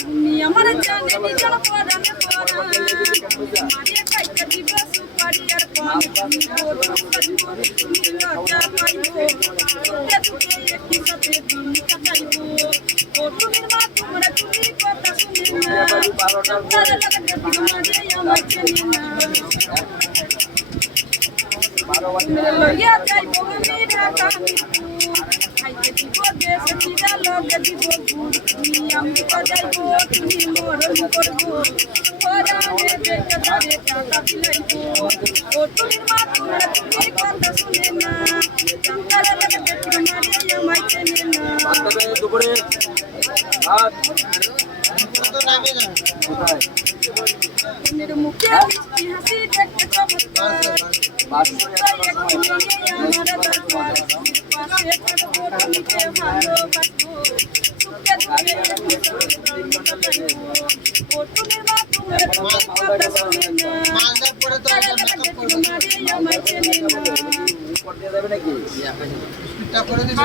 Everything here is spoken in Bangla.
তুমি আমার জানে নিজের পরানে পরা মারিয়া খাইতে দিব সুপারি আর পান তুমি লজ্জা পাইব তোকে তোকে একই সাথে দিন কাটাইব ও তুমি মা তোমরা তুমি কথা শুনি না তারা লাগে মারিয়া আমার চেনে না লইয়া যাইব আমি ঢাকা খাইতে দিব দেশ চিরা লগে দিব তুমি আমি তো যাইব তুমি মরণ করব পরানে দেখে তারে টাকা বিলাইব ও তুমি মা তোমরা তুমি কথা শুনে না তারা লাগে মারিয়া আমার চেনে না দুপুরে ভাত কত নামে না কোথায় মেরে মুখে মিষ্টি হাসি দেখতে চমৎকার আমার দরকার পাশে থাকবো তুমিকে ভালোবাসবো সুখে দুঃখে ও তুমি মা তুমি কথা শুনে না মালদার পরে তো মেকআপ করব মারিয়া আমার চেনে না রিপোর্ট দিয়ে দেবে নাকি এটা করে দিবি